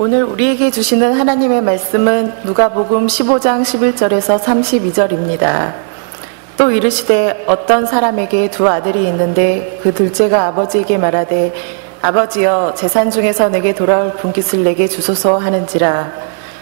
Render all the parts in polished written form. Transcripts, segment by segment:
오늘 우리에게 주시는 하나님의 말씀은 누가복음 15장 11절에서 32절입니다. 또 이르시되 어떤 사람에게 두 아들이 있는데 그 둘째가 아버지에게 말하되 아버지여 재산 중에서 내게 돌아올 분깃을 내게 주소서 하는지라.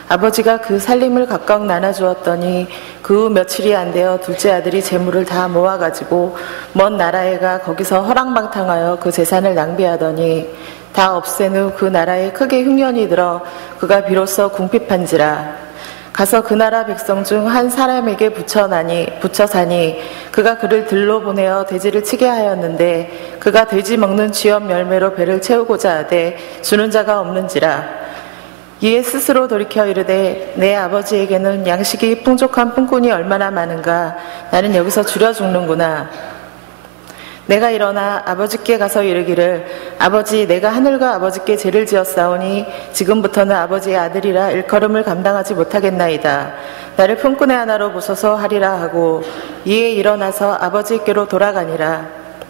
아버지가 그 살림을 각각 나눠주었더니 그 후 며칠이 안 되어 둘째 아들이 재물을 다 모아가지고 먼 나라에 가 거기서 허랑방탕하여 그 재산을 낭비하더니 다 없앤 후 그 나라에 크게 흉년이 들어 그가 비로소 궁핍한지라. 가서 그 나라 백성 중 한 사람에게 붙여 사니 그가 그를 들로 보내어 돼지를 치게 하였는데 그가 돼지 먹는 쥐업 열매로 배를 채우고자 하되 주는 자가 없는지라. 이에 스스로 돌이켜 이르되 내 아버지에게는 양식이 풍족한 품꾼이 얼마나 많은가. 나는 여기서 줄여 죽는구나. 내가 일어나 아버지께 가서 이르기를 아버지 내가 하늘과 아버지께 죄를 지었사오니 지금부터는 아버지의 아들이라 일컬음을 감당하지 못하겠나이다. 나를 품꾼의 하나로 보소서 하리라 하고 이에 일어나서 아버지께로 돌아가니라.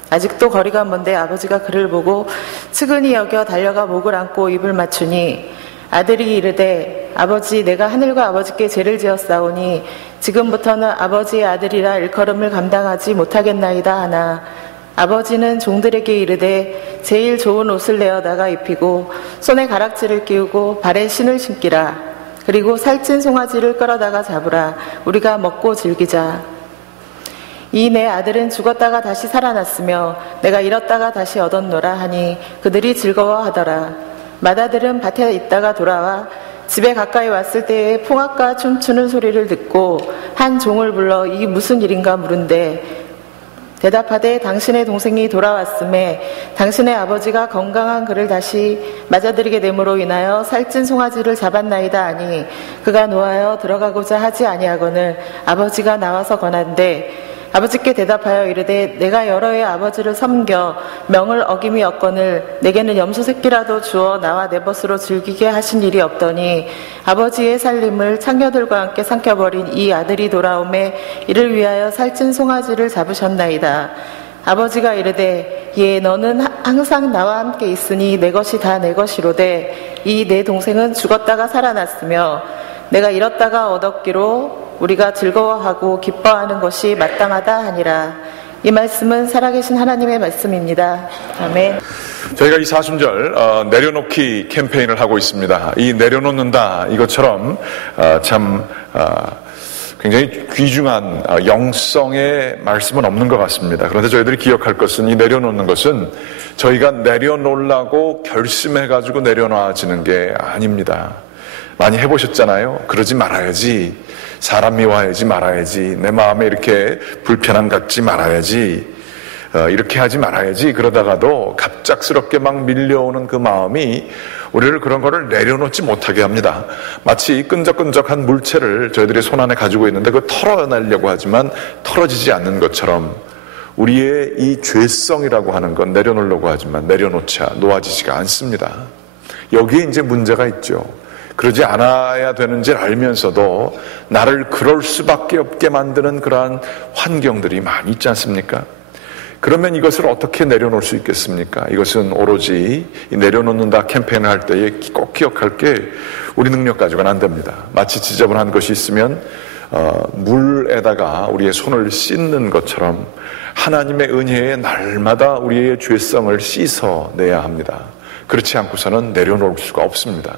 아직도 거리가 먼데 아버지가 그를 보고 측은히 여겨 달려가 목을 안고 입을 맞추니 아들이 이르되 아버지 내가 하늘과 아버지께 죄를 지었사오니 지금부터는 아버지의 아들이라 일컬음을 감당하지 못하겠나이다 하나 아버지는 종들에게 이르되 제일 좋은 옷을 내어다가 입히고 손에 가락지를 끼우고 발에 신을 신기라. 그리고 살찐 송아지를 끌어다가 잡으라. 우리가 먹고 즐기자. 이 내 아들은 죽었다가 다시 살아났으며 내가 잃었다가 다시 얻었노라 하니 그들이 즐거워하더라. 맏아들은 밭에 있다가 돌아와 집에 가까이 왔을 때에 풍악과 춤추는 소리를 듣고 한 종을 불러 이 무슨 일인가 물은데 대답하되 당신의 동생이 돌아왔음에 당신의 아버지가 건강한 그를 다시 맞아들이게 됨으로 인하여 살찐 송아지를 잡았나이다 하니 그가 노하여 들어가고자 하지 아니하거늘 아버지가 나와서 권한대 아버지께 대답하여 이르되 내가 여러 해 아버지를 섬겨 명을 어김이 없거늘 내게는 염소 새끼라도 주어 나와 내 벗으로 즐기게 하신 일이 없더니 아버지의 살림을 창녀들과 함께 삼켜버린 이 아들이 돌아오매 이를 위하여 살찐 송아지를 잡으셨나이다. 아버지가 이르되 예 너는 항상 나와 함께 있으니 내 것이 다 내 것이로되 이 내 동생은 죽었다가 살아났으며 내가 잃었다가 얻었기로 우리가 즐거워하고 기뻐하는 것이 마땅하다 하니라. 이 말씀은 살아계신 하나님의 말씀입니다. 아멘. 저희가 이 사순절 내려놓기 캠페인을 하고 있습니다. 이 내려놓는다 이것처럼 참 굉장히 귀중한 영성의 말씀은 없는 것 같습니다. 그런데 저희들이 기억할 것은 이 내려놓는 것은 저희가 내려놓으려고 결심해가지고 내려놔지는 게 아닙니다. 많이 해보셨잖아요. 그러지 말아야지. 사람 미워하지 말아야지. 내 마음에 이렇게 불편함 갖지 말아야지. 이렇게 하지 말아야지. 그러다가도 갑작스럽게 막 밀려오는 그 마음이 우리를 그런 거를 내려놓지 못하게 합니다. 마치 끈적끈적한 물체를 저희들이 손 안에 가지고 있는데 그걸 털어내려고 하지만 털어지지 않는 것처럼 우리의 이 죄성이라고 하는 건 내려놓으려고 하지만 내려놓자 놓아지지가 않습니다. 여기에 이제 문제가 있죠. 그러지 않아야 되는지를 알면서도 나를 그럴 수밖에 없게 만드는 그러한 환경들이 많이 있지 않습니까? 그러면 이것을 어떻게 내려놓을 수 있겠습니까? 이것은 오로지 내려놓는다 캠페인을 할 때에 꼭 기억할 게 우리 능력 가지고는 안 됩니다. 마치 지저분한 것이 있으면 물에다가 우리의 손을 씻는 것처럼 하나님의 은혜에 날마다 우리의 죄성을 씻어내야 합니다. 그렇지 않고서는 내려놓을 수가 없습니다.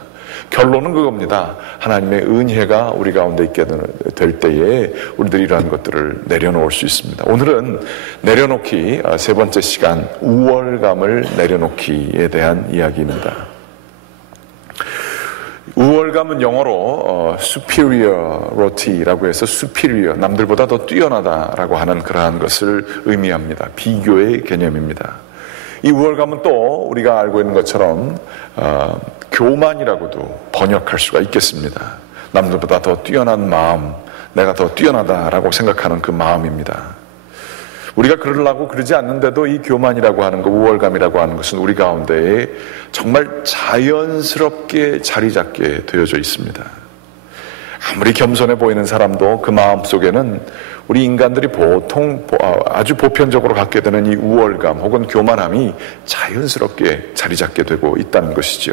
결론은 그겁니다. 하나님의 은혜가 우리 가운데 있게 될 때에 우리들이 이러한 것들을 내려놓을 수 있습니다. 오늘은 내려놓기 세 번째 시간 우월감을 내려놓기에 대한 이야기입니다. 우월감은 영어로 superiority라고 해서 superior, 남들보다 더 뛰어나다라고 하는 그러한 것을 의미합니다. 비교의 개념입니다. 이 우월감은 또 우리가 알고 있는 것처럼 교만이라고도 번역할 수가 있겠습니다. 남들보다 더 뛰어난 마음, 내가 더 뛰어나다라고 생각하는 그 마음입니다. 우리가 그러려고 그러지 않는데도 이 교만이라고 하는 것, 우월감이라고 하는 것은 우리 가운데에 정말 자연스럽게 자리 잡게 되어져 있습니다. 아무리 겸손해 보이는 사람도 그 마음 속에는 우리 인간들이 보통 아주 보편적으로 갖게 되는 이 우월감 혹은 교만함이 자연스럽게 자리 잡게 되고 있다는 것이죠.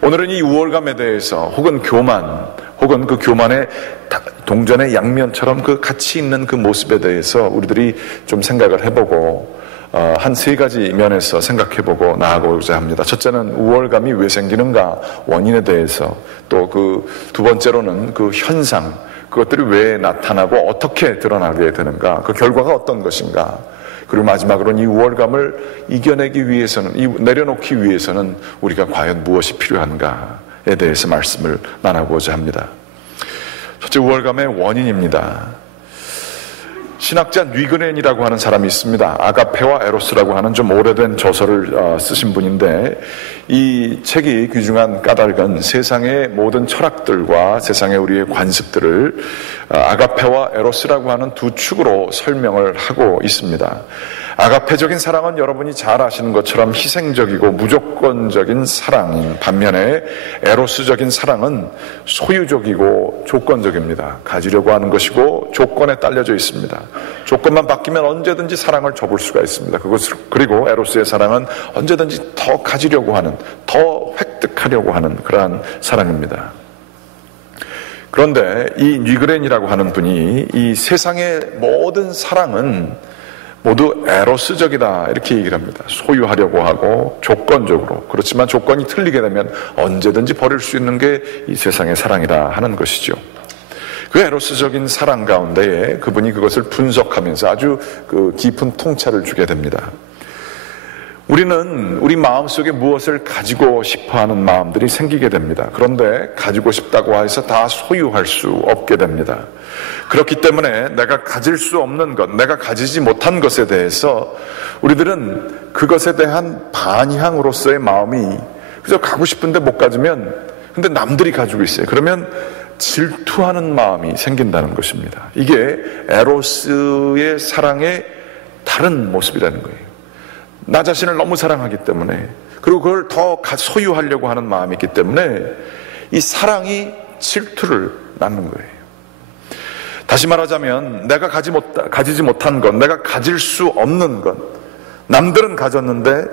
오늘은 이 우월감에 대해서 혹은 교만 혹은 그 교만의 동전의 양면처럼 그 같이 있는 그 모습에 대해서 우리들이 좀 생각을 해보고 한 세 가지 면에서 생각해보고 나아가고자 합니다. 첫째는 우월감이 왜 생기는가 원인에 대해서, 또 그 두 번째로는 그 현상, 그것들이 왜 나타나고 어떻게 드러나게 되는가, 그 결과가 어떤 것인가, 그리고 마지막으로는 이 우월감을 이겨내기 위해서는, 내려놓기 위해서는 우리가 과연 무엇이 필요한가에 대해서 말씀을 나누고자 합니다. 첫째, 우월감의 원인입니다. 신학자 뉘그렌이라고 하는 사람이 있습니다. 아가페와 에로스라고 하는 좀 오래된 저서를 쓰신 분인데, 이 책이 귀중한 까닭은 세상의 모든 철학들과 세상의 우리의 관습들을 아가페와 에로스라고 하는 두 축으로 설명을 하고 있습니다. 아가페적인 사랑은 여러분이 잘 아시는 것처럼 희생적이고 무조건적인 사랑인 반면에 에로스적인 사랑은 소유적이고 조건적입니다. 가지려고 하는 것이고 조건에 딸려져 있습니다. 조건만 바뀌면 언제든지 사랑을 접을 수가 있습니다. 그리고 에로스의 사랑은 언제든지 더 가지려고 하는, 더 획득하려고 하는 그러한 사랑입니다. 그런데 이 뉘그렌이라고 하는 분이 이 세상의 모든 사랑은 모두 에로스적이다 이렇게 얘기를 합니다. 소유하려고 하고 조건적으로, 그렇지만 조건이 틀리게 되면 언제든지 버릴 수 있는 게 이 세상의 사랑이라 하는 것이죠. 그 에로스적인 사랑 가운데에 그분이 그것을 분석하면서 아주 그 깊은 통찰을 주게 됩니다. 우리는 우리 마음속에 무엇을 가지고 싶어하는 마음들이 생기게 됩니다. 그런데 가지고 싶다고 해서 다 소유할 수 없게 됩니다. 그렇기 때문에 내가 가질 수 없는 것, 내가 가지지 못한 것에 대해서 우리들은 그것에 대한 반향으로서의 마음이, 그저 가고 싶은데 못 가지면, 근데 남들이 가지고 있어요. 그러면 질투하는 마음이 생긴다는 것입니다. 이게 에로스의 사랑의 다른 모습이라는 거예요. 나 자신을 너무 사랑하기 때문에, 그리고 그걸 더 소유하려고 하는 마음이 있기 때문에 이 사랑이 질투를 낳는 거예요. 다시 말하자면 내가 가지지 못한 것, 내가 가질 수 없는 것, 남들은 가졌는데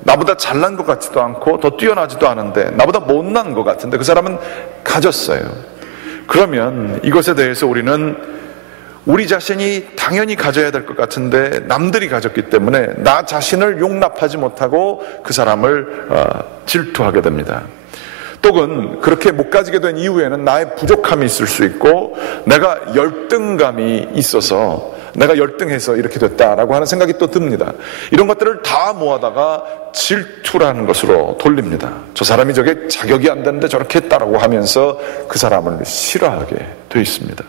나보다 잘난 것 같지도 않고 더 뛰어나지도 않은데 나보다 못난 것 같은데 그 사람은 가졌어요. 그러면 이것에 대해서 우리는 우리 자신이 당연히 가져야 될 것 같은데 남들이 가졌기 때문에 나 자신을 용납하지 못하고 그 사람을 질투하게 됩니다. 또는 그렇게 못 가지게 된 이후에는 나의 부족함이 있을 수 있고 내가 열등감이 있어서 내가 열등해서 이렇게 됐다라고 하는 생각이 또 듭니다. 이런 것들을 다 모아다가 질투라는 것으로 돌립니다. 저 사람이 저게 자격이 안 되는데 저렇게 했다라고 하면서 그 사람을 싫어하게 돼 있습니다.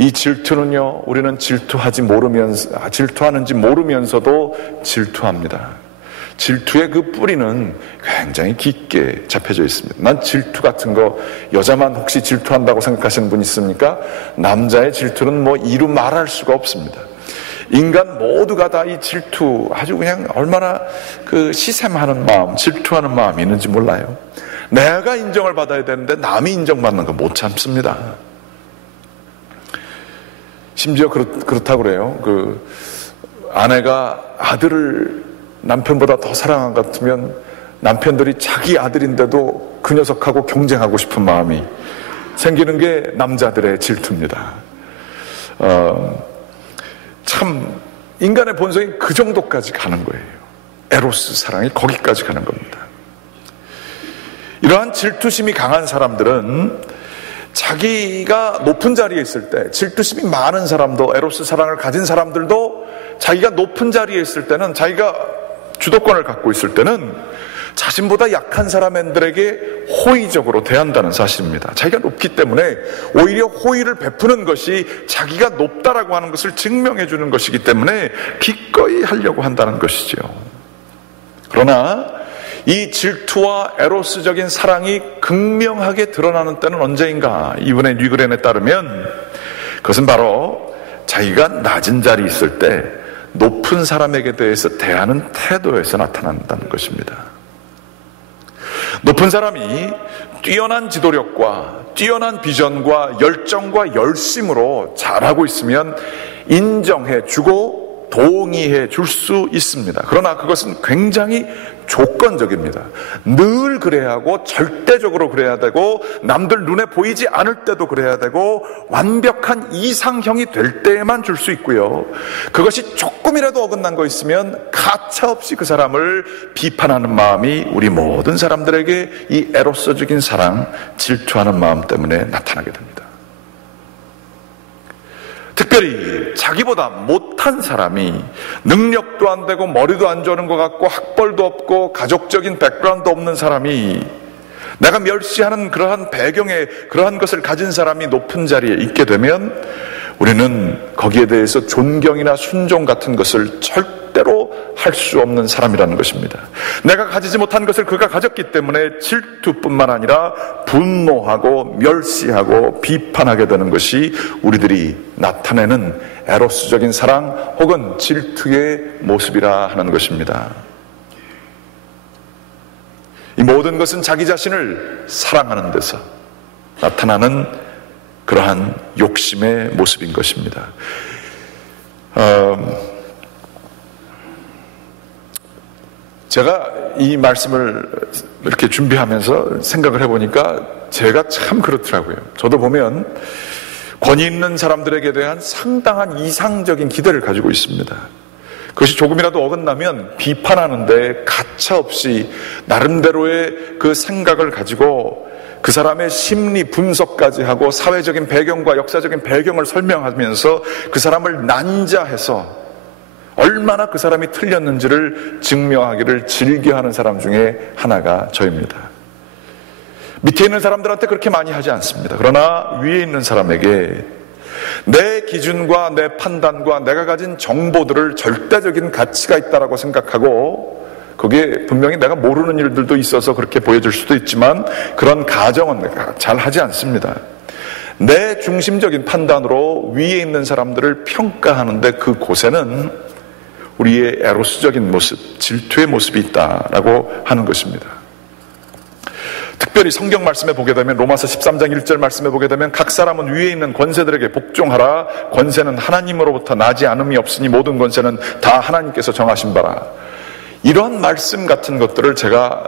이 질투는요, 우리는 질투하는지 모르면서도 질투합니다. 질투의 그 뿌리는 굉장히 깊게 잡혀져 있습니다. 난 질투 같은 거, 여자만 혹시 질투한다고 생각하시는 분 있습니까? 남자의 질투는 뭐 이루 말할 수가 없습니다. 인간 모두가 다 이 질투, 아주 그냥 얼마나 그 시샘하는 마음, 질투하는 마음이 있는지 몰라요. 내가 인정을 받아야 되는데 남이 인정받는 거 못 참습니다. 심지어 그렇다고 그래요. 그 아내가 아들을 남편보다 더 사랑한 것 같으면 남편들이 자기 아들인데도 그 녀석하고 경쟁하고 싶은 마음이 생기는 게 남자들의 질투입니다. 참 인간의 본성이 그 정도까지 가는 거예요. 에로스 사랑이 거기까지 가는 겁니다. 이러한 질투심이 강한 사람들은 자기가 높은 자리에 있을 때, 질투심이 많은 사람도, 에로스 사랑을 가진 사람들도 자기가 높은 자리에 있을 때는, 자기가 주도권을 갖고 있을 때는 자신보다 약한 사람들에게 호의적으로 대한다는 사실입니다. 자기가 높기 때문에 오히려 호의를 베푸는 것이 자기가 높다라고 하는 것을 증명해 주는 것이기 때문에 기꺼이 하려고 한다는 것이죠. 그러나 이 질투와 에로스적인 사랑이 극명하게 드러나는 때는 언제인가? 이분의 뉘그렌에 따르면 그것은 바로 자기가 낮은 자리에 있을 때 높은 사람에게 대해서 대하는 태도에서 나타난다는 것입니다. 높은 사람이 뛰어난 지도력과 뛰어난 비전과 열정과 열심으로 잘하고 있으면 인정해 주고 동의해 줄 수 있습니다. 그러나 그것은 굉장히 조건적입니다. 늘 그래야 하고 절대적으로 그래야 되고 남들 눈에 보이지 않을 때도 그래야 되고 완벽한 이상형이 될 때에만 줄 수 있고요. 그것이 조금이라도 어긋난 거 있으면 가차없이 그 사람을 비판하는 마음이 우리 모든 사람들에게 이 에로스적인 사랑, 질투하는 마음 때문에 나타나게 됩니다. 특별히 자기보다 못한 사람이 능력도 안 되고 머리도 안 좋은 것 같고 학벌도 없고 가족적인 백그라운드 없는 사람이 내가 멸시하는 그러한 배경에 그러한 것을 가진 사람이 높은 자리에 있게 되면 우리는 거기에 대해서 존경이나 순종 같은 것을 절대로 할 수 없는 사람이라는 것입니다. 내가 가지지 못한 것을 그가 가졌기 때문에 질투뿐만 아니라 분노하고 멸시하고 비판하게 되는 것이 우리들이 나타내는 에로스적인 사랑 혹은 질투의 모습이라 하는 것입니다. 이 모든 것은 자기 자신을 사랑하는 데서 나타나는 그러한 욕심의 모습인 것입니다. 제가 이 말씀을 이렇게 준비하면서 생각을 해보니까 제가 참 그렇더라고요. 저도 보면 권위 있는 사람들에게 대한 상당한 이상적인 기대를 가지고 있습니다. 그것이 조금이라도 어긋나면 비판하는데 가차없이 나름대로의 그 생각을 가지고 그 사람의 심리 분석까지 하고 사회적인 배경과 역사적인 배경을 설명하면서 그 사람을 난자해서 얼마나 그 사람이 틀렸는지를 증명하기를 즐겨하는 사람 중에 하나가 저입니다. 밑에 있는 사람들한테 그렇게 많이 하지 않습니다. 그러나 위에 있는 사람에게 내 기준과 내 판단과 내가 가진 정보들을 절대적인 가치가 있다라고 생각하고 그게 분명히 내가 모르는 일들도 있어서 그렇게 보여줄 수도 있지만 그런 가정은 잘 하지 않습니다. 내 중심적인 판단으로 위에 있는 사람들을 평가하는데 그곳에는 우리의 에로스적인 모습, 질투의 모습이 있다라고 하는 것입니다. 특별히 성경 말씀에 보게 되면 로마서 13장 1절 말씀에 보게 되면 각 사람은 위에 있는 권세들에게 복종하라. 권세는 하나님으로부터 나지 않음이 없으니 모든 권세는 다 하나님께서 정하신 바라. 이런 말씀 같은 것들을 제가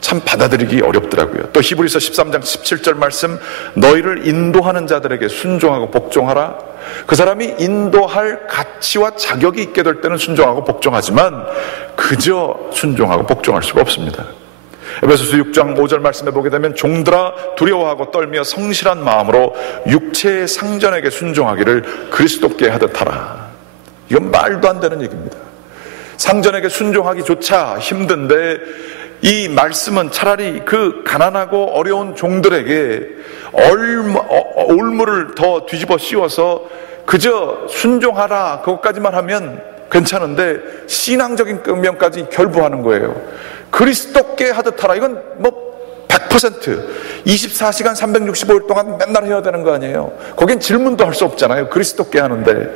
참 받아들이기 어렵더라고요. 또 히브리서 13장 17절 말씀 너희를 인도하는 자들에게 순종하고 복종하라. 그 사람이 인도할 가치와 자격이 있게 될 때는 순종하고 복종하지만 그저 순종하고 복종할 수가 없습니다. 에베소서 6장 5절 말씀에 보게 되면 종들아 두려워하고 떨며 성실한 마음으로 육체의 상전에게 순종하기를 그리스도께 하듯 하라. 이건 말도 안 되는 얘기입니다. 상전에게 순종하기조차 힘든데 이 말씀은 차라리 그 가난하고 어려운 종들에게 올무를 더 뒤집어 씌워서 그저 순종하라 그것까지만 하면 괜찮은데 신앙적인 면까지 결부하는 거예요. 그리스도께 하듯 하라. 이건 뭐 100% 24시간 365일 동안 맨날 해야 되는 거 아니에요. 거긴 질문도 할 수 없잖아요. 그리스도께 하는데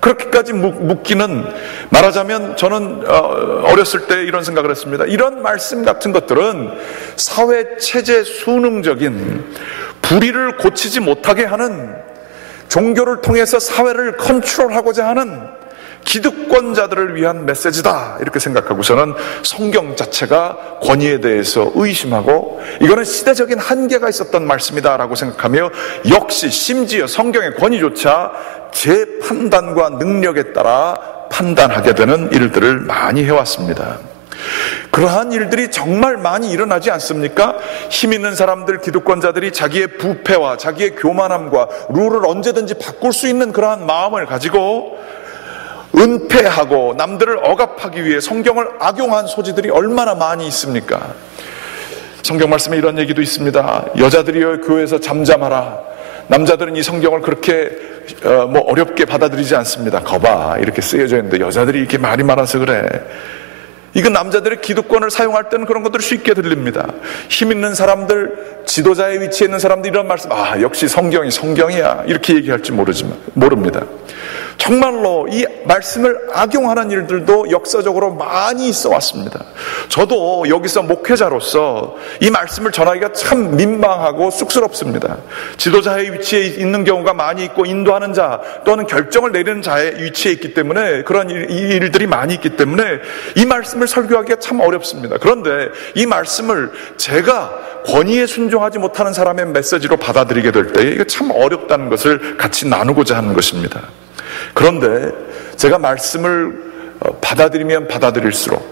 그렇게까지 묻기는 말하자면 저는 어렸을 때 이런 생각을 했습니다. 이런 말씀 같은 것들은 사회 체제 수능적인 불의를 고치지 못하게 하는 종교를 통해서 사회를 컨트롤하고자 하는 기득권자들을 위한 메시지다 이렇게 생각하고서는 성경 자체가 권위에 대해서 의심하고 이거는 시대적인 한계가 있었던 말씀이다라고 생각하며 역시 심지어 성경의 권위조차 제 판단과 능력에 따라 판단하게 되는 일들을 많이 해왔습니다. 그러한 일들이 정말 많이 일어나지 않습니까? 힘 있는 사람들, 기득권자들이 자기의 부패와 자기의 교만함과 룰을 언제든지 바꿀 수 있는 그러한 마음을 가지고 은폐하고 남들을 억압하기 위해 성경을 악용한 소지들이 얼마나 많이 있습니까? 성경 말씀에 이런 얘기도 있습니다. 여자들이여 교회에서 잠잠하라. 남자들은 이 성경을 그렇게 어렵게 받아들이지 않습니다. 거봐 이렇게 쓰여져 있는데 여자들이 이렇게 말이 많아서 그래. 이건 남자들의 기득권을 사용할 때는 그런 것들이 쉽게 들립니다. 힘 있는 사람들, 지도자의 위치에 있는 사람들 이런 말씀, 역시 성경이 성경이야 이렇게 얘기할지 모릅니다. 정말로 이 말씀을 악용하는 일들도 역사적으로 많이 있어 왔습니다. 저도 여기서 목회자로서 이 말씀을 전하기가 참 민망하고 쑥스럽습니다. 지도자의 위치에 있는 경우가 많이 있고, 인도하는 자 또는 결정을 내리는 자의 위치에 있기 때문에, 그런 일들이 많이 있기 때문에 이 말씀을 설교하기가 참 어렵습니다. 그런데 이 말씀을 제가 권위에 순종하지 못하는 사람의 메시지로 받아들이게 될 때 이거 참 어렵다는 것을 같이 나누고자 하는 것입니다. 그런데 제가 말씀을 받아들이면 받아들일수록,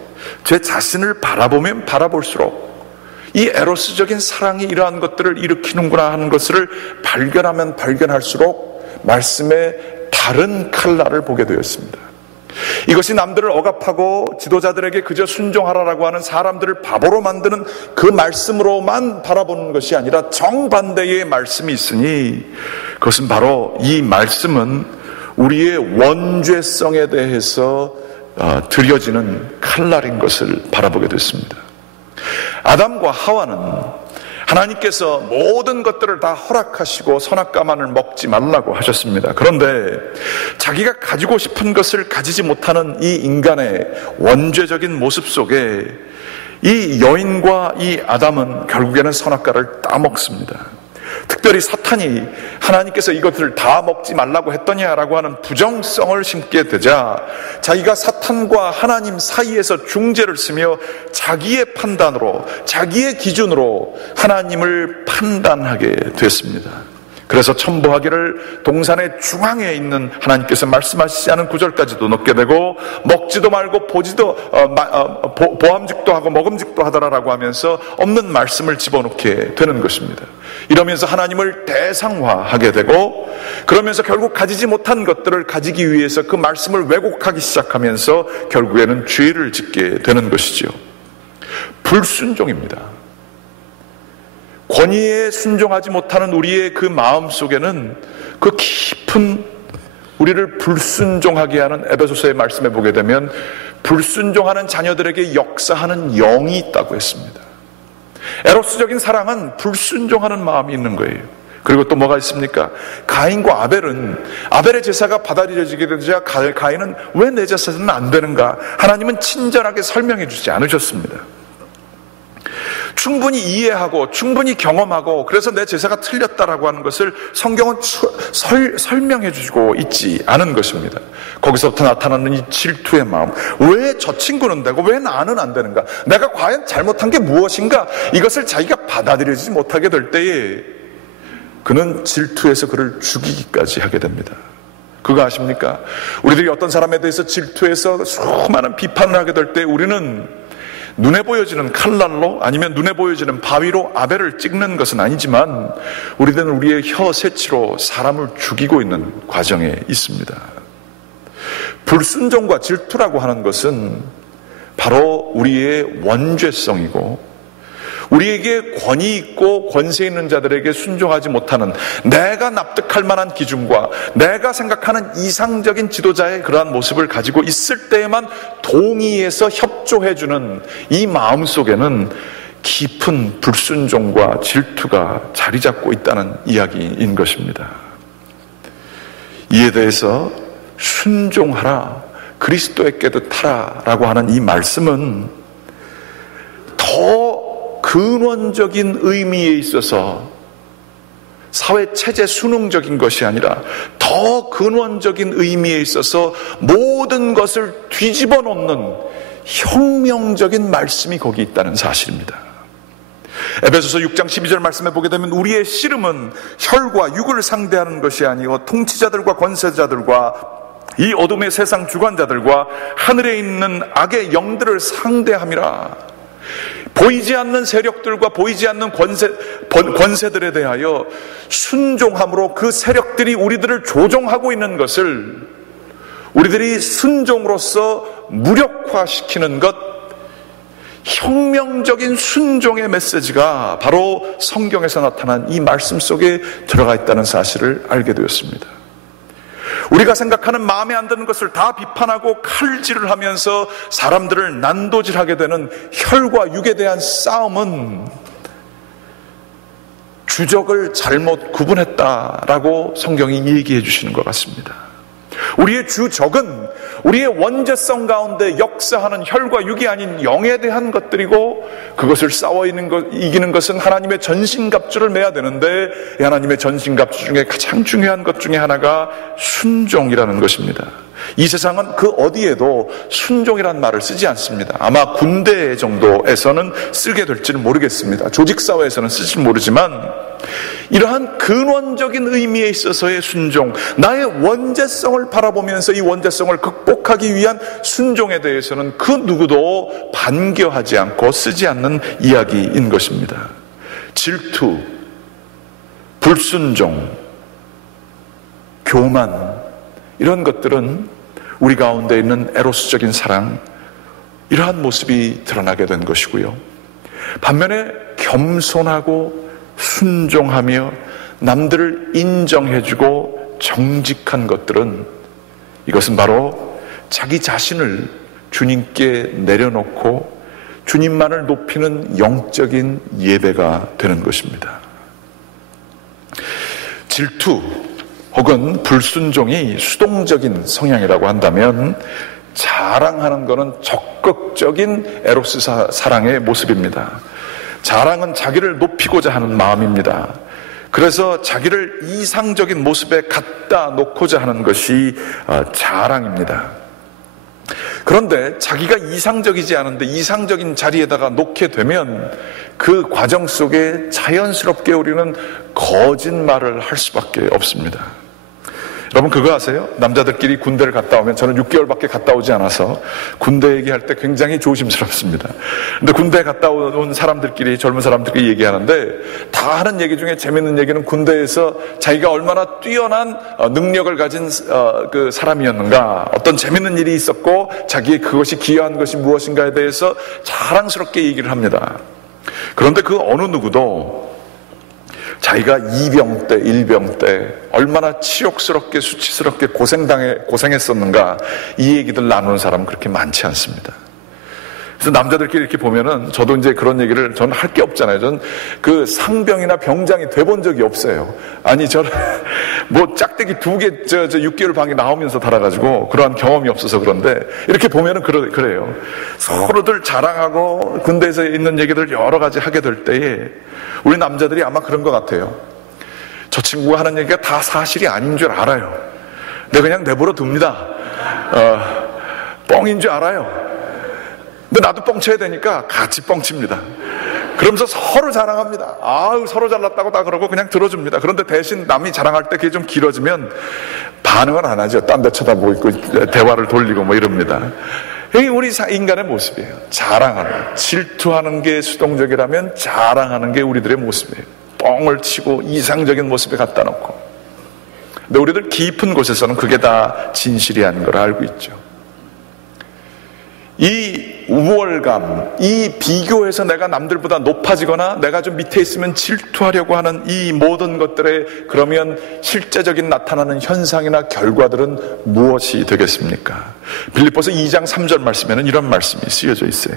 제 자신을 바라보면 바라볼수록 이 에로스적인 사랑이 이러한 것들을 일으키는구나 하는 것을 발견하면 발견할수록 말씀의 다른 칼날을 보게 되었습니다. 이것이 남들을 억압하고 지도자들에게 그저 순종하라라고 하는 사람들을 바보로 만드는 그 말씀으로만 바라보는 것이 아니라 정반대의 말씀이 있으니, 그것은 바로 이 말씀은 우리의 원죄성에 대해서 들여지는 칼날인 것을 바라보게 됐습니다. 아담과 하와는 하나님께서 모든 것들을 다 허락하시고 선악과만을 먹지 말라고 하셨습니다. 그런데 자기가 가지고 싶은 것을 가지지 못하는 이 인간의 원죄적인 모습 속에 이 여인과 이 아담은 결국에는 선악과를 따먹습니다. 특별히 사탄이 하나님께서 이것을 다 먹지 말라고 했더냐라고 하는 부정성을 심게 되자 자기가 사탄과 하나님 사이에서 중재를 쓰며 자기의 판단으로, 자기의 기준으로 하나님을 판단하게 됐습니다. 그래서 첨부하기를 동산의 중앙에 있는 하나님께서 말씀하시지 않은 구절까지도 넣게 되고, 먹지도 말고 보암직도 하고 먹음직도 하더라라고 하면서 없는 말씀을 집어넣게 되는 것입니다. 이러면서 하나님을 대상화하게 되고, 그러면서 결국 가지지 못한 것들을 가지기 위해서 그 말씀을 왜곡하기 시작하면서 결국에는 죄를 짓게 되는 것이지요. 불순종입니다. 권위에 순종하지 못하는 우리의 그 마음 속에는 그 깊은 우리를 불순종하게 하는, 에베소서의 말씀에 보게 되면 불순종하는 자녀들에게 역사하는 영이 있다고 했습니다. 에로스적인 사랑은 불순종하는 마음이 있는 거예요. 그리고 또 뭐가 있습니까? 가인과 아벨의 제사가 받아들여지게 되자 가인은 왜 내 제사는 안 되는가? 하나님은 친절하게 설명해 주지 않으셨습니다. 충분히 이해하고 충분히 경험하고 그래서 내 제사가 틀렸다라고 하는 것을 성경은 설명해 주고 있지 않은 것입니다. 거기서부터 나타나는 이 질투의 마음, 왜 저 친구는 되고 왜 나는 안 되는가, 내가 과연 잘못한 게 무엇인가, 이것을 자기가 받아들이지 못하게 될 때에 그는 질투해서 그를 죽이기까지 하게 됩니다. 그거 아십니까? 우리들이 어떤 사람에 대해서 질투해서 수많은 비판을 하게 될 때 우리는 눈에 보여지는 칼날로, 아니면 눈에 보여지는 바위로 아벨을 찍는 것은 아니지만 우리들은 우리의 혀새치로 사람을 죽이고 있는 과정에 있습니다. 불순종과 질투라고 하는 것은 바로 우리의 원죄성이고, 우리에게 권위 있고 권세 있는 자들에게 순종하지 못하는, 내가 납득할 만한 기준과 내가 생각하는 이상적인 지도자의 그러한 모습을 가지고 있을 때에만 동의해서 협조해주는 이 마음 속에는 깊은 불순종과 질투가 자리 잡고 있다는 이야기인 것입니다. 이에 대해서 순종하라, 그리스도의 꾀듯하라 라고 하는 이 말씀은 더 근원적인 의미에 있어서 사회체제 수능적인 것이 아니라 더 근원적인 의미에 있어서 모든 것을 뒤집어 놓는 혁명적인 말씀이 거기 있다는 사실입니다. 에베소서 6장 12절 말씀에 보게 되면 우리의 씨름은 혈과 육을 상대하는 것이 아니요 통치자들과 권세자들과 이 어둠의 세상 주관자들과 하늘에 있는 악의 영들을 상대함이라. 보이지 않는 세력들과 보이지 않는 권세들에 대하여 순종함으로 그 세력들이 우리들을 조종하고 있는 것을 우리들이 순종으로서 무력화시키는 것, 혁명적인 순종의 메시지가 바로 성경에서 나타난 이 말씀 속에 들어가 있다는 사실을 알게 되었습니다. 우리가 생각하는 마음에 안 드는 것을 다 비판하고 칼질을 하면서 사람들을 난도질하게 되는 혈과 육에 대한 싸움은 주적을 잘못 구분했다라고 성경이 얘기해 주시는 것 같습니다. 우리의 주적은 우리의 원죄성 가운데 역사하는 혈과 육이 아닌 영에 대한 것들이고, 그것을 싸워 이기는 것은 하나님의 전신갑주를 매야 되는데, 이 하나님의 전신갑주 중에 가장 중요한 것 중에 하나가 순종이라는 것입니다. 이 세상은 그 어디에도 순종이란 말을 쓰지 않습니다. 아마 군대 정도에서는 쓰게 될지는 모르겠습니다. 조직사회에서는 쓸지 모르지만, 이러한 근원적인 의미에 있어서의 순종, 나의 원죄성을 바라보면서 이 원죄성을 극복하기 위한 순종에 대해서는 그 누구도 반겨하지 않고 쓰지 않는 이야기인 것입니다. 질투, 불순종, 교만, 이런 것들은 우리 가운데 있는 에로스적인 사랑, 이러한 모습이 드러나게 된 것이고요. 반면에 겸손하고 순종하며 남들을 인정해주고 정직한 것들은, 이것은 바로 자기 자신을 주님께 내려놓고 주님만을 높이는 영적인 예배가 되는 것입니다. 질투 혹은 불순종이 수동적인 성향이라고 한다면, 자랑하는 것은 적극적인 에로스 사랑의 모습입니다. 자랑은 자기를 높이고자 하는 마음입니다. 그래서 자기를 이상적인 모습에 갖다 놓고자 하는 것이 자랑입니다. 그런데 자기가 이상적이지 않은데 이상적인 자리에다가 놓게 되면 그 과정 속에 자연스럽게 우리는 거짓말을 할 수밖에 없습니다. 여러분 그거 아세요? 남자들끼리 군대를 갔다 오면, 저는 6개월밖에 갔다 오지 않아서 군대 얘기할 때 굉장히 조심스럽습니다. 근데 군대에 갔다 온 사람들끼리, 젊은 사람들끼리 얘기하는데, 다 하는 얘기 중에 재밌는 얘기는 군대에서 자기가 얼마나 뛰어난 능력을 가진 그 사람이었는가, 어떤 재밌는 일이 있었고 자기의 그것이 기여한 것이 무엇인가에 대해서 자랑스럽게 얘기를 합니다. 그런데 그 어느 누구도 자기가 2병 때, 1병 때 얼마나 치욕스럽게 수치스럽게 고생했었는가, 이 얘기들 나누는 사람은 그렇게 많지 않습니다. 그래서 남자들끼리 이렇게 보면은, 저도 이제 그런 얘기를, 저는 할 게 없잖아요. 저는 그 상병이나 병장이 돼본 적이 없어요. 아니, 저는 뭐 짝대기 2개, 6개월 방에 나오면서 달아가지고 그러한 경험이 없어서 그런데, 이렇게 보면은 그래요. 서로들 자랑하고 군대에서 있는 얘기들 여러 가지 하게 될 때에, 우리 남자들이 아마 그런 것 같아요. 저 친구가 하는 얘기가 다 사실이 아닌 줄 알아요. 근데 그냥 내버려 둡니다. 뻥인 줄 알아요. 근데 나도 뻥쳐야 되니까 같이 뻥칩니다. 그러면서 서로 자랑합니다. 아유, 서로 잘났다고 다 그러고 그냥 들어줍니다. 그런데 대신 남이 자랑할 때 그게 좀 길어지면 반응은 안 하죠. 딴 데 쳐다보고 있고 대화를 돌리고 뭐 이럽니다. 이게 우리 인간의 모습이에요. 자랑하는, 질투하는 게 수동적이라면 자랑하는 게 우리들의 모습이에요. 뻥을 치고 이상적인 모습에 갖다 놓고. 근데 우리들 깊은 곳에서는 그게 다 진실이 아닌 걸 알고 있죠. 이 우월감, 이 비교해서 내가 남들보다 높아지거나 내가 좀 밑에 있으면 질투하려고 하는 이 모든 것들의, 그러면 실제적인 나타나는 현상이나 결과들은 무엇이 되겠습니까? 빌립보서 2장 3절 말씀에는 이런 말씀이 쓰여져 있어요.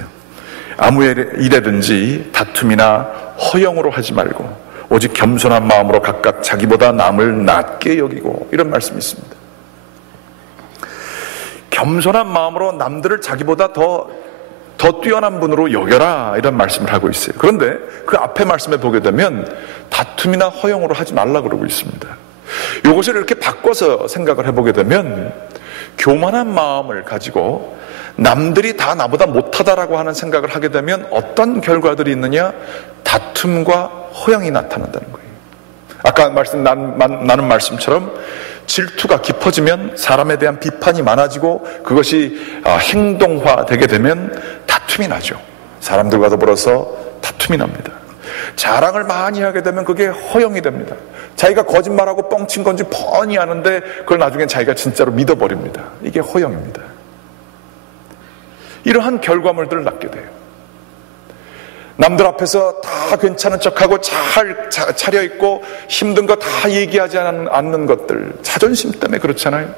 아무 일에든지 다툼이나 허영으로 하지 말고 오직 겸손한 마음으로 각각 자기보다 남을 낮게 여기고, 이런 말씀이 있습니다. 겸손한 마음으로 남들을 자기보다 더 뛰어난 분으로 여겨라, 이런 말씀을 하고 있어요. 그런데 그 앞에 말씀에 보게 되면 다툼이나 허영으로 하지 말라 그러고 있습니다. 이것을 이렇게 바꿔서 생각을 해보게 되면, 교만한 마음을 가지고 남들이 다 나보다 못하다라고 하는 생각을 하게 되면 어떤 결과들이 있느냐? 다툼과 허영이 나타난다는 거예요. 아까 나눈 말씀처럼 질투가 깊어지면 사람에 대한 비판이 많아지고 그것이 행동화되게 되면 다툼이 나죠. 사람들과 더불어서 다툼이 납니다. 자랑을 많이 하게 되면 그게 허영이 됩니다. 자기가 거짓말하고 뻥친 건지 뻔히 아는데 그걸 나중에 자기가 진짜로 믿어버립니다. 이게 허영입니다. 이러한 결과물들을 낳게 돼요. 남들 앞에서 다 괜찮은 척하고 잘 차려입고 힘든 거 다 얘기하지 않는 것들, 자존심 때문에 그렇잖아요.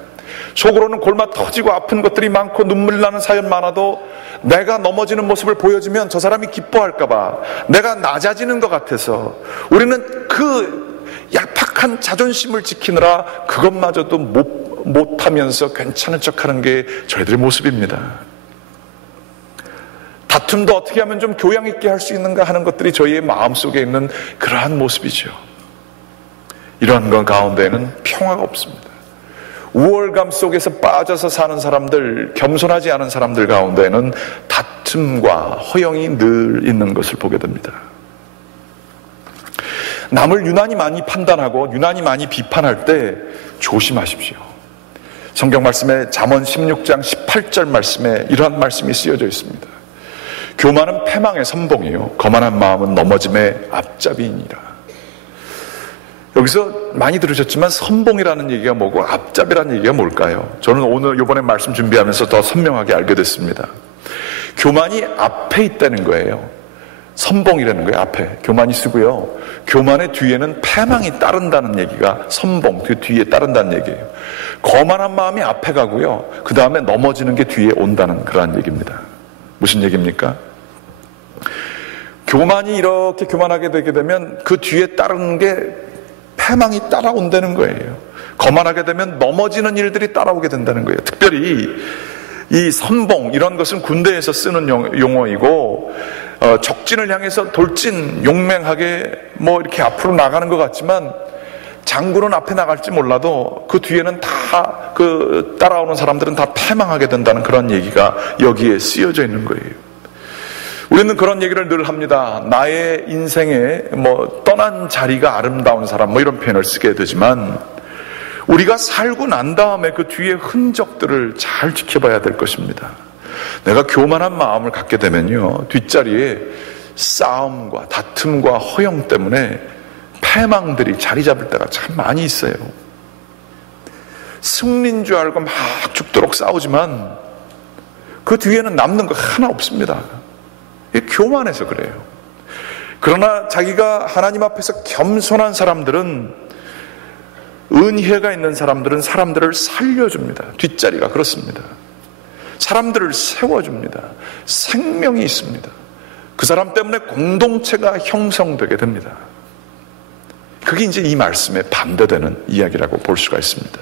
속으로는 골마 터지고 아픈 것들이 많고 눈물 나는 사연 많아도 내가 넘어지는 모습을 보여주면 저 사람이 기뻐할까봐, 내가 낮아지는 것 같아서 우리는 그 얄팍한 자존심을 지키느라 그것마저도 못하면서 괜찮은 척하는 게 저희들의 모습입니다. 다툼도 어떻게 하면 좀 교양 있게 할 수 있는가 하는 것들이 저희의 마음속에 있는 그러한 모습이죠. 이러한 것 가운데에는 평화가 없습니다. 우월감 속에서 빠져서 사는 사람들, 겸손하지 않은 사람들 가운데에는 다툼과 허영이 늘 있는 것을 보게 됩니다. 남을 유난히 많이 판단하고 유난히 많이 비판할 때 조심하십시오. 성경 말씀에 잠언 16장 18절 말씀에 이러한 말씀이 쓰여져 있습니다. 교만은 패망의 선봉이요 거만한 마음은 넘어짐의 앞잡이니라. 여기서 많이 들으셨지만 선봉이라는 얘기가 뭐고 앞잡이라는 얘기가 뭘까요? 저는 오늘 이번에 말씀 준비하면서 더 선명하게 알게 됐습니다. 교만이 앞에 있다는 거예요. 선봉이라는 거예요. 앞에 교만이 쓰고요, 교만의 뒤에는 패망이 따른다는 얘기가 선봉 그 뒤에 따른다는 얘기예요. 거만한 마음이 앞에 가고요, 그 다음에 넘어지는 게 뒤에 온다는 그러한 얘기입니다. 무슨 얘기입니까? 교만이 이렇게 교만하게 되게 되면 그 뒤에 따르는 게 패망이 따라온다는 거예요. 거만하게 되면 넘어지는 일들이 따라오게 된다는 거예요. 특별히 이 선봉 이런 것은 군대에서 쓰는 용어이고, 적진을 향해서 돌진 용맹하게 뭐 이렇게 앞으로 나가는 것 같지만 장군은 앞에 나갈지 몰라도 그 뒤에는 다 그 따라오는 사람들은 다 패망하게 된다는 그런 얘기가 여기에 쓰여져 있는 거예요. 우리는 그런 얘기를 늘 합니다. 나의 인생에 뭐 떠난 자리가 아름다운 사람 뭐 이런 표현을 쓰게 되지만, 우리가 살고 난 다음에 그 뒤에 흔적들을 잘 지켜봐야 될 것입니다. 내가 교만한 마음을 갖게 되면요, 뒷자리에 싸움과 다툼과 허영 때문에 패망들이 자리 잡을 때가 참 많이 있어요. 승리인 줄 알고 막 죽도록 싸우지만 그 뒤에는 남는 거 하나 없습니다. 교만해서 그래요. 그러나 자기가 하나님 앞에서 겸손한 사람들은, 은혜가 있는 사람들은 사람들을 살려줍니다. 뒷자리가 그렇습니다. 사람들을 세워줍니다. 생명이 있습니다. 그 사람 때문에 공동체가 형성되게 됩니다. 그게 이제 이 말씀에 반대되는 이야기라고 볼 수가 있습니다.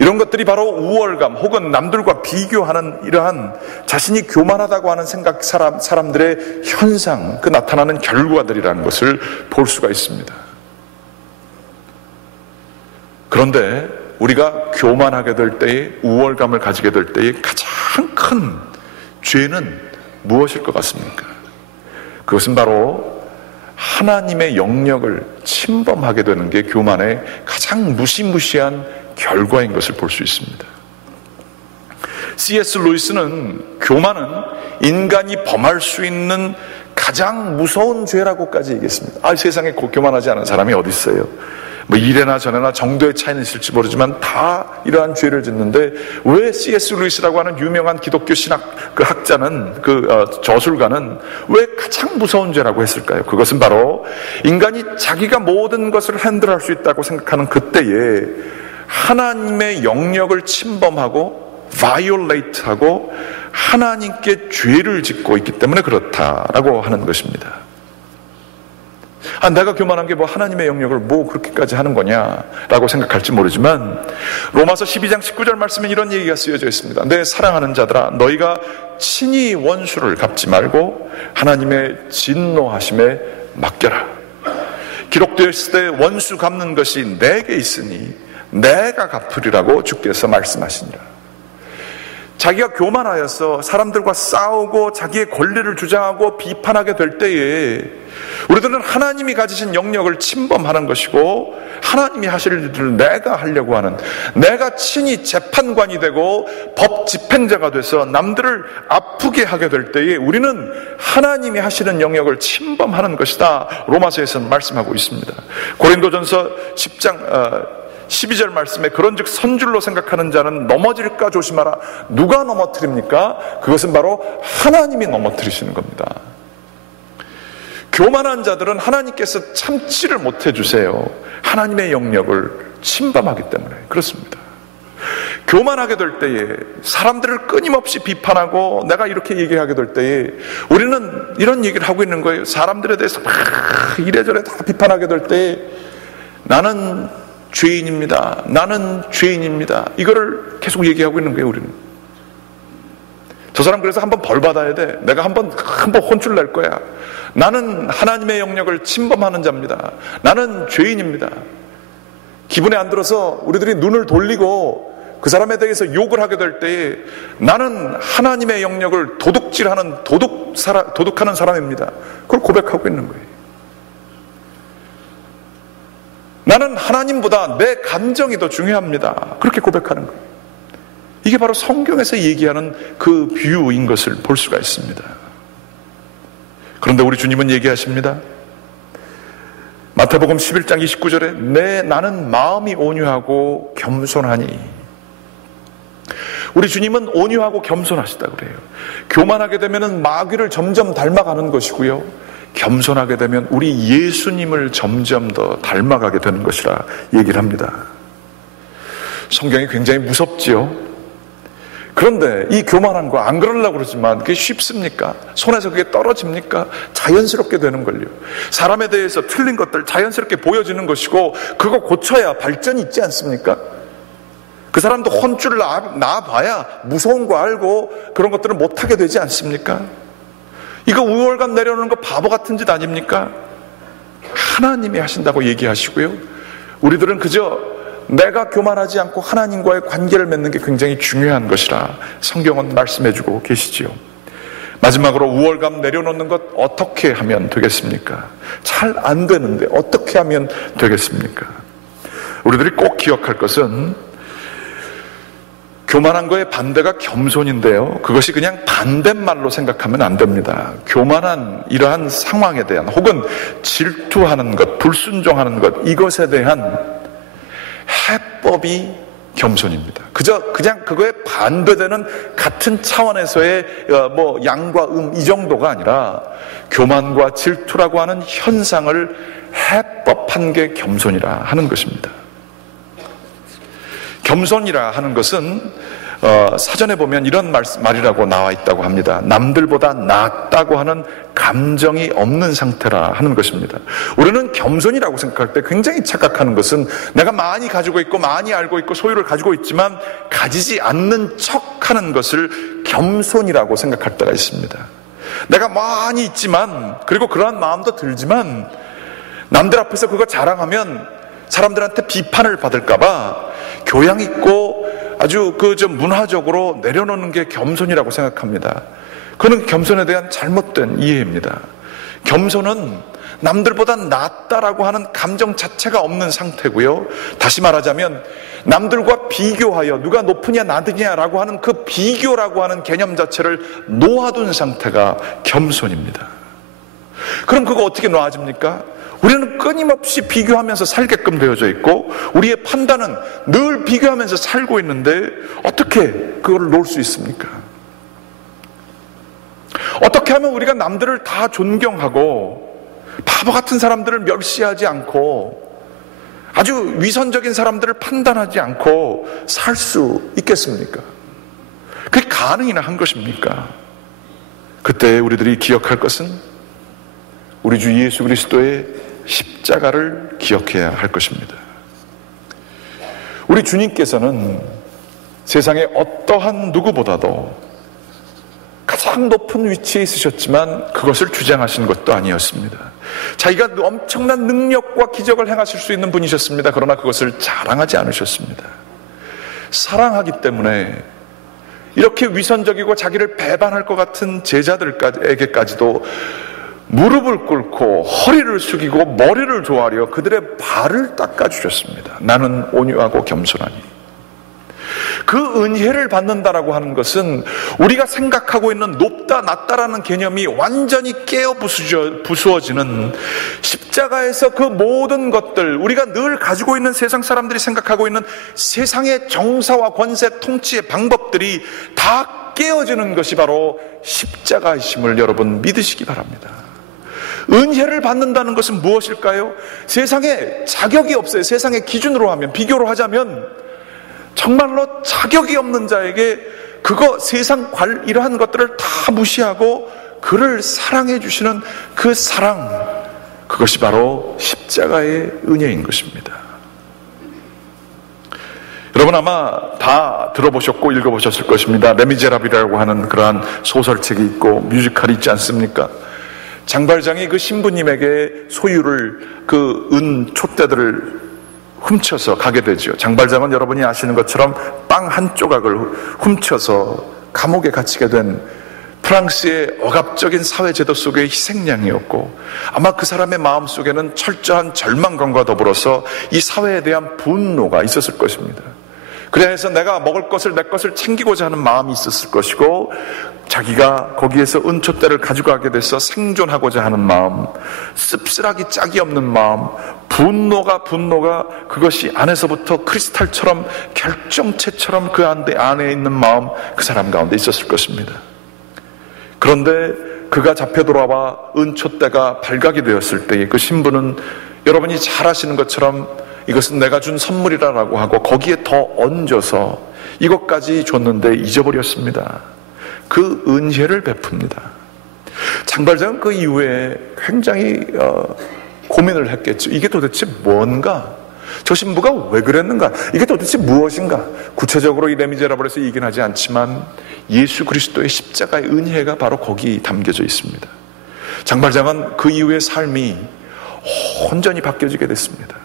이런 것들이 바로 우월감 혹은 남들과 비교하는 이러한 자신이 교만하다고 하는 생각, 사람들의 현상, 그 나타나는 결과들이라는 것을 볼 수가 있습니다. 그런데 우리가 교만하게 될 때에, 우월감을 가지게 될 때에 가장 큰 죄는 무엇일 것 같습니까? 그것은 바로 하나님의 영역을 침범하게 되는 게 교만의 가장 무시무시한 결과인 것을 볼 수 있습니다. C.S. 루이스는 교만은 인간이 범할 수 있는 가장 무서운 죄라고까지 얘기했습니다. 세상에 교만하지 않은 사람이 어디 있어요? 뭐 이래나 저래나 정도의 차이는 있을지 모르지만 다 이러한 죄를 짓는데, 왜 C.S. 루이스라고 하는 유명한 기독교 신학 그 학자는, 저술가는 왜 가장 무서운 죄라고 했을까요? 그것은 바로 인간이 자기가 모든 것을 핸들할 수 있다고 생각하는 그때에 하나님의 영역을 침범하고 violate하고 하나님께 죄를 짓고 있기 때문에 그렇다라고 하는 것입니다. 내가 교만한 게 뭐 하나님의 영역을 뭐 그렇게까지 하는 거냐라고 생각할지 모르지만, 로마서 12장 19절 말씀에 이런 얘기가 쓰여져 있습니다. 내 사랑하는 자들아, 너희가 친히 원수를 갚지 말고 하나님의 진노하심에 맡겨라. 기록되었을 때 원수 갚는 것이 내게 있으니 내가 갚으리라고 주께서 말씀하시니라. 자기가 교만하여서 사람들과 싸우고 자기의 권리를 주장하고 비판하게 될 때에 우리들은 하나님이 가지신 영역을 침범하는 것이고, 하나님이 하실 일들을 내가 하려고 하는, 내가 친히 재판관이 되고 법 집행자가 돼서 남들을 아프게 하게 될 때에 우리는 하나님이 하시는 영역을 침범하는 것이다, 로마서에서는 말씀하고 있습니다. 고린도전서 10장 12절 말씀에 그런즉 선줄로 생각하는 자는 넘어질까 조심하라. 누가 넘어뜨립니까? 그것은 바로 하나님이 넘어뜨리시는 겁니다. 교만한 자들은 하나님께서 참지를 못해 주세요. 하나님의 영역을 침범하기 때문에 그렇습니다. 교만하게 될 때에, 사람들을 끊임없이 비판하고 내가 이렇게 얘기하게 될 때에 우리는 이런 얘기를 하고 있는 거예요. 사람들에 대해서 막 이래저래 다 비판하게 될 때에 나는 죄인입니다. 나는 죄인입니다. 이거를 계속 얘기하고 있는 거예요, 우리는. 저 사람 그래서 한번 벌 받아야 돼. 내가 한번 혼쭐 낼 거야. 나는 하나님의 영역을 침범하는 자입니다. 나는 죄인입니다. 기분에 안 들어서 우리들이 눈을 돌리고 그 사람에 대해서 욕을 하게 될 때에 나는 하나님의 영역을 도둑질하는 도둑하는 사람입니다. 그걸 고백하고 있는 거예요. 나는 하나님보다 내 감정이 더 중요합니다. 그렇게 고백하는 거예요. 이게 바로 성경에서 얘기하는 그 비유인 것을 볼 수가 있습니다. 그런데 우리 주님은 얘기하십니다. 마태복음 11장 29절에 나는 마음이 온유하고 겸손하니. 우리 주님은 온유하고 겸손하시다고 그래요. 교만하게 되면 마귀를 점점 닮아가는 것이고요, 겸손하게 되면 우리 예수님을 점점 더 닮아가게 되는 것이라 얘기를 합니다. 성경이 굉장히 무섭지요. 그런데 이 교만한 거 안 그러려고 그러지만 그게 쉽습니까? 손에서 그게 떨어집니까? 자연스럽게 되는 걸요. 사람에 대해서 틀린 것들 자연스럽게 보여지는 것이고 그거 고쳐야 발전이 있지 않습니까? 그 사람도 혼쭐을 놔봐야 무서운 거 알고 그런 것들은 못하게 되지 않습니까? 이거 우월감 내려오는 거 바보 같은 짓 아닙니까? 하나님이 하신다고 얘기하시고요, 우리들은 그저 내가 교만하지 않고 하나님과의 관계를 맺는 게 굉장히 중요한 것이라 성경은 말씀해주고 계시지요. 마지막으로 우월감 내려놓는 것 어떻게 하면 되겠습니까? 잘 안 되는데 어떻게 하면 되겠습니까? 우리들이 꼭 기억할 것은 교만한 거의 반대가 겸손인데요, 그것이 그냥 반대말로 생각하면 안 됩니다. 교만한 이러한 상황에 대한 혹은 질투하는 것, 불순종하는 것, 이것에 대한 해법이 겸손입니다. 그냥 그거에 반대되는 같은 차원에서의 양과 이 정도가 아니라 교만과 질투라고 하는 현상을 해법한 게 겸손이라 하는 것입니다. 겸손이라 하는 것은 사전에 보면 이런 말이라고 나와 있다고 합니다. 남들보다 낫다고 하는 감정이 없는 상태라 하는 것입니다. 우리는 겸손이라고 생각할 때 굉장히 착각하는 것은 내가 많이 가지고 있고 많이 알고 있고 소유를 가지고 있지만 가지지 않는 척하는 것을 겸손이라고 생각할 때가 있습니다. 내가 많이 있지만, 그리고 그러한 마음도 들지만 남들 앞에서 그거 자랑하면 사람들한테 비판을 받을까봐 교양 있고 아주 좀 문화적으로 내려놓는 게 겸손이라고 생각합니다. 그건 겸손에 대한 잘못된 이해입니다. 겸손은 남들보다 낫다라고 하는 감정 자체가 없는 상태고요, 다시 말하자면 남들과 비교하여 누가 높으냐 낮으냐라고 하는 그 비교라고 하는 개념 자체를 놓아둔 상태가 겸손입니다. 그럼 그거 어떻게 놓아집니까? 우리는 끊임없이 비교하면서 살게끔 되어져 있고 우리의 판단은 늘 비교하면서 살고 있는데 어떻게 그걸 놓을 수 있습니까? 어떻게 하면 우리가 남들을 다 존경하고 바보 같은 사람들을 멸시하지 않고 아주 위선적인 사람들을 판단하지 않고 살 수 있겠습니까? 그게 가능이나 한 것입니까? 그때 우리들이 기억할 것은 우리 주 예수 그리스도의 십자가를 기억해야 할 것입니다. 우리 주님께서는 세상에 어떠한 누구보다도 가장 높은 위치에 있으셨지만 그것을 주장하신 것도 아니었습니다. 자기가 엄청난 능력과 기적을 행하실 수 있는 분이셨습니다. 그러나 그것을 자랑하지 않으셨습니다. 사랑하기 때문에 이렇게 위선적이고 자기를 배반할 것 같은 제자들에게까지도 무릎을 꿇고 허리를 숙이고 머리를 조아려 그들의 발을 닦아주셨습니다. 나는 온유하고 겸손하니. 그 은혜를 받는다라고 하는 것은 우리가 생각하고 있는 높다 낮다라는 개념이 완전히 깨어 부수어지는 십자가에서 그 모든 것들, 우리가 늘 가지고 있는 세상 사람들이 생각하고 있는 세상의 정사와 권세, 통치의 방법들이 다 깨어지는 것이 바로 십자가이심을 여러분 믿으시기 바랍니다. 은혜를 받는다는 것은 무엇일까요? 세상에 자격이 없어요. 세상의 기준으로 하면, 비교로 하자면 정말로 자격이 없는 자에게 그거 세상 이러한 것들을 다 무시하고 그를 사랑해 주시는 그 사랑, 그것이 바로 십자가의 은혜인 것입니다. 여러분 아마 다 들어보셨고 읽어보셨을 것입니다. 레미제라블이라고 하는 그러한 소설책이 있고 뮤지컬이 있지 않습니까? 장발장이 그 신부님에게 소유를 그 은 촛대들을 훔쳐서 가게 되죠. 장발장은 여러분이 아시는 것처럼 빵 한 조각을 훔쳐서 감옥에 갇히게 된 프랑스의 억압적인 사회제도 속의 희생양이었고, 아마 그 사람의 마음속에는 철저한 절망감과 더불어서 이 사회에 대한 분노가 있었을 것입니다. 그래서 내가 먹을 것을, 내 것을 챙기고자 하는 마음이 있었을 것이고, 자기가 거기에서 은촛대를 가져가게 돼서 생존하고자 하는 마음, 씁쓸하기 짝이 없는 마음, 분노가 그것이 안에서부터 크리스탈처럼 결정체처럼 그 안에 있는 마음, 그 사람 가운데 있었을 것입니다. 그런데 그가 잡혀 돌아와 은촛대가 발각이 되었을 때에 그 신부는 여러분이 잘 아시는 것처럼 이것은 내가 준 선물이라고 하고 거기에 더 얹어서 이것까지 줬는데 잊어버렸습니다. 그 은혜를 베풉니다. 장발장은 그 이후에 굉장히 고민을 했겠죠. 이게 도대체 뭔가? 저 신부가 왜 그랬는가? 이게 도대체 무엇인가? 구체적으로 이 레미제라블에서 얘기는 하지 않지만 예수 그리스도의 십자가의 은혜가 바로 거기 담겨져 있습니다. 장발장은 그 이후의 삶이 온전히 바뀌어지게 됐습니다.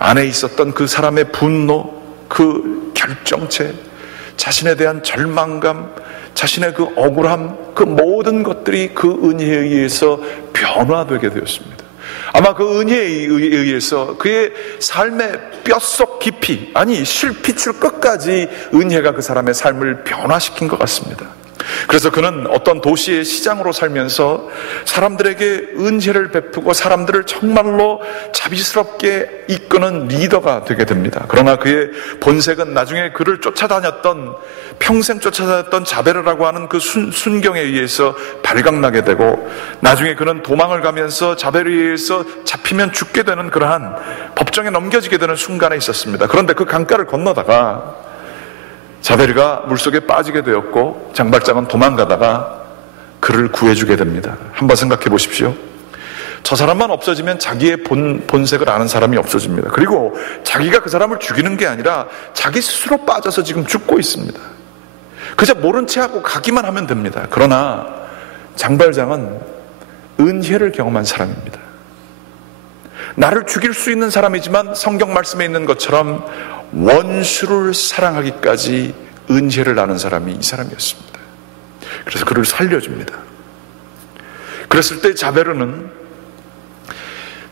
안에 있었던 그 사람의 분노, 그 결정체, 자신에 대한 절망감, 자신의 그 억울함, 그 모든 것들이 그 은혜에 의해서 변화되게 되었습니다. 아마 그 은혜에 의해서 그의 삶의 뼛속 깊이, 아니 실핏줄 끝까지 은혜가 그 사람의 삶을 변화시킨 것 같습니다. 그래서 그는 어떤 도시의 시장으로 살면서 사람들에게 은혜를 베푸고 사람들을 정말로 자비스럽게 이끄는 리더가 되게 됩니다. 그러나 그의 본색은 나중에 그를 평생 쫓아다녔던 자베르라고 하는 그 순경에 의해서 발각나게 되고, 나중에 그는 도망을 가면서 자베르에 의해서 잡히면 죽게 되는 그러한 법정에 넘겨지게 되는 순간에 있었습니다. 그런데 그 강가를 건너다가 자베르가 물속에 빠지게 되었고 장발장은 도망가다가 그를 구해주게 됩니다. 한번 생각해 보십시오. 저 사람만 없어지면 자기의 본색을 아는 사람이 없어집니다. 그리고 자기가 그 사람을 죽이는 게 아니라 자기 스스로 빠져서 지금 죽고 있습니다. 그저 모른 채 하고 가기만 하면 됩니다. 그러나 장발장은 은혜를 경험한 사람입니다. 나를 죽일 수 있는 사람이지만 성경 말씀에 있는 것처럼 원수를 사랑하기까지 은혜를 나눈 사람이 이 사람이었습니다. 그래서 그를 살려줍니다. 그랬을 때 자베르는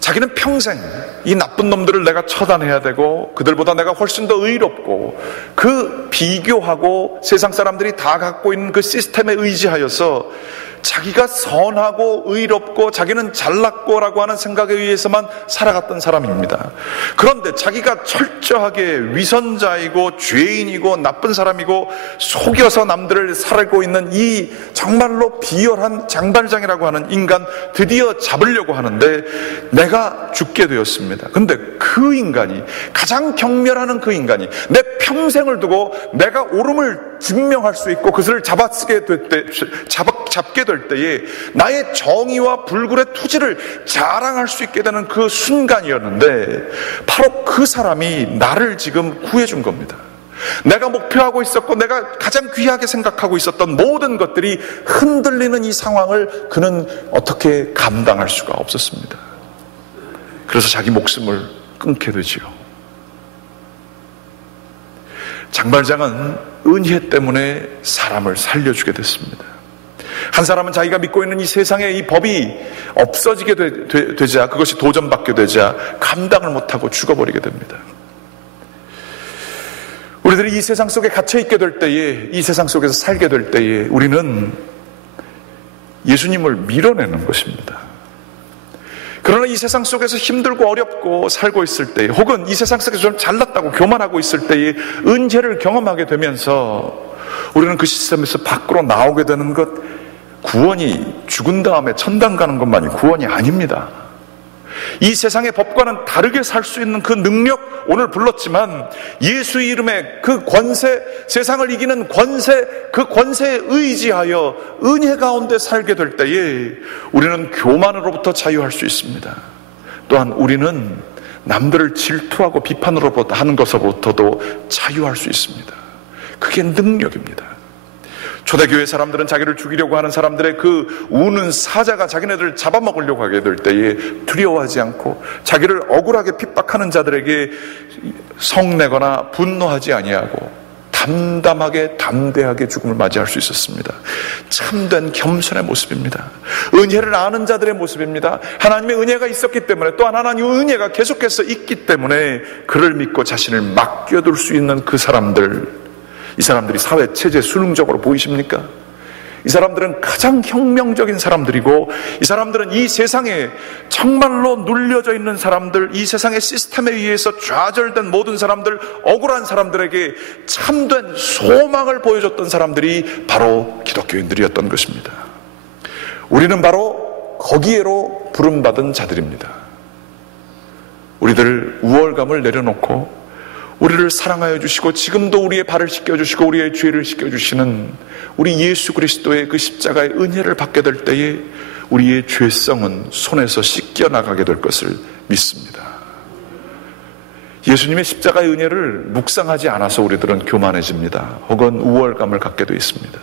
자기는 평생 이 나쁜 놈들을 내가 처단해야 되고 그들보다 내가 훨씬 더 의롭고 그 비교하고 세상 사람들이 다 갖고 있는 그 시스템에 의지하여서 자기가 선하고 의롭고 자기는 잘났고라고 하는 생각에 의해서만 살아갔던 사람입니다. 그런데 자기가 철저하게 위선자이고 죄인이고 나쁜 사람이고 속여서 남들을 살고 있는 이 정말로 비열한 장발장이라고 하는 인간 드디어 잡으려고 하는데 내가 죽게 되었습니다. 그런데 그 인간이, 가장 경멸하는 그 인간이 내 평생을 두고 내가 옳음을 증명할 수 있고 그것을 잡게 될 때에 나의 정의와 불굴의 투지를 자랑할 수 있게 되는 그 순간이었는데, 바로 그 사람이 나를 지금 구해준 겁니다. 내가 목표하고 있었고 내가 가장 귀하게 생각하고 있었던 모든 것들이 흔들리는 이 상황을 그는 어떻게 감당할 수가 없었습니다. 그래서 자기 목숨을 끊게 되지요. 장발장은 은혜 때문에 사람을 살려주게 됐습니다. 한 사람은 자기가 믿고 있는 이 세상의 이 법이 없어지게 되자, 그것이 도전받게 되자 감당을 못하고 죽어버리게 됩니다. 우리들이 이 세상 속에 갇혀있게 될 때에, 이 세상 속에서 살게 될 때에 우리는 예수님을 밀어내는 것입니다. 그러나 이 세상 속에서 힘들고 어렵고 살고 있을 때에, 혹은 이 세상 속에서 좀 잘났다고 교만하고 있을 때에 은혜를 경험하게 되면서 우리는 그 시스템에서 밖으로 나오게 되는 것, 구원이 죽은 다음에 천당 가는 것만이 구원이 아닙니다. 이 세상의 법과는 다르게 살 수 있는 그 능력, 오늘 불렀지만 예수 이름의 그 권세, 세상을 이기는 권세, 그 권세에 의지하여 은혜 가운데 살게 될 때에 우리는 교만으로부터 자유할 수 있습니다. 또한 우리는 남들을 질투하고 비판으로 하는 것으로부터도 자유할 수 있습니다. 그게 능력입니다. 초대교회 사람들은 자기를 죽이려고 하는 사람들의 그 우는 사자가 자기네들을 잡아먹으려고 하게 될 때에 두려워하지 않고 자기를 억울하게 핍박하는 자들에게 성내거나 분노하지 아니하고 담담하게 담대하게 죽음을 맞이할 수 있었습니다. 참된 겸손의 모습입니다. 은혜를 아는 자들의 모습입니다. 하나님의 은혜가 있었기 때문에, 또한 하나님의 은혜가 계속해서 있기 때문에 그를 믿고 자신을 맡겨둘 수 있는 그 사람들, 이 사람들이 사회 체제 수능적으로 보이십니까? 이 사람들은 가장 혁명적인 사람들이고, 이 사람들은 이 세상에 정말로 눌려져 있는 사람들, 이 세상의 시스템에 의해서 좌절된 모든 사람들, 억울한 사람들에게 참된 소망을 보여줬던 사람들이 바로 기독교인들이었던 것입니다. 우리는 바로 거기에로 부름받은 자들입니다. 우리들 우월감을 내려놓고 우리를 사랑하여 주시고 지금도 우리의 발을 씻겨주시고 우리의 죄를 씻겨주시는 우리 예수 그리스도의 그 십자가의 은혜를 받게 될 때에 우리의 죄성은 손에서 씻겨나가게 될 것을 믿습니다. 예수님의 십자가의 은혜를 묵상하지 않아서 우리들은 교만해집니다. 혹은 우월감을 갖게 되어 있습니다.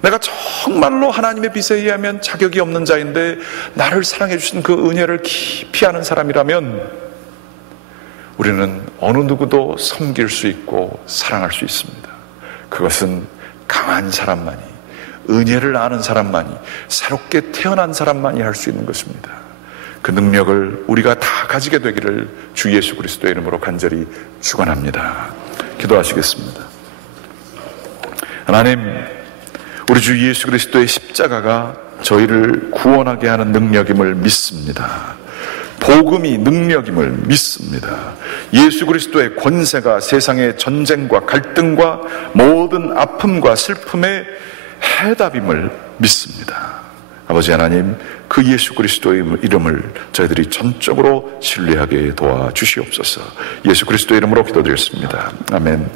내가 정말로 하나님의 빛에 의하면 자격이 없는 자인데 나를 사랑해 주신 그 은혜를 깊이 아는 사람이라면 우리는 어느 누구도 섬길 수 있고 사랑할 수 있습니다. 그것은 강한 사람만이, 은혜를 아는 사람만이, 새롭게 태어난 사람만이 할 수 있는 것입니다. 그 능력을 우리가 다 가지게 되기를 주 예수 그리스도의 이름으로 간절히 축원합니다. 기도하시겠습니다. 하나님, 우리 주 예수 그리스도의 십자가가 저희를 구원하게 하는 능력임을 믿습니다. 복음이 능력임을 믿습니다. 예수 그리스도의 권세가 세상의 전쟁과 갈등과 모든 아픔과 슬픔의 해답임을 믿습니다. 아버지 하나님, 그 예수 그리스도의 이름을 저희들이 전적으로 신뢰하게 도와주시옵소서. 예수 그리스도의 이름으로 기도드렸습니다. 아멘.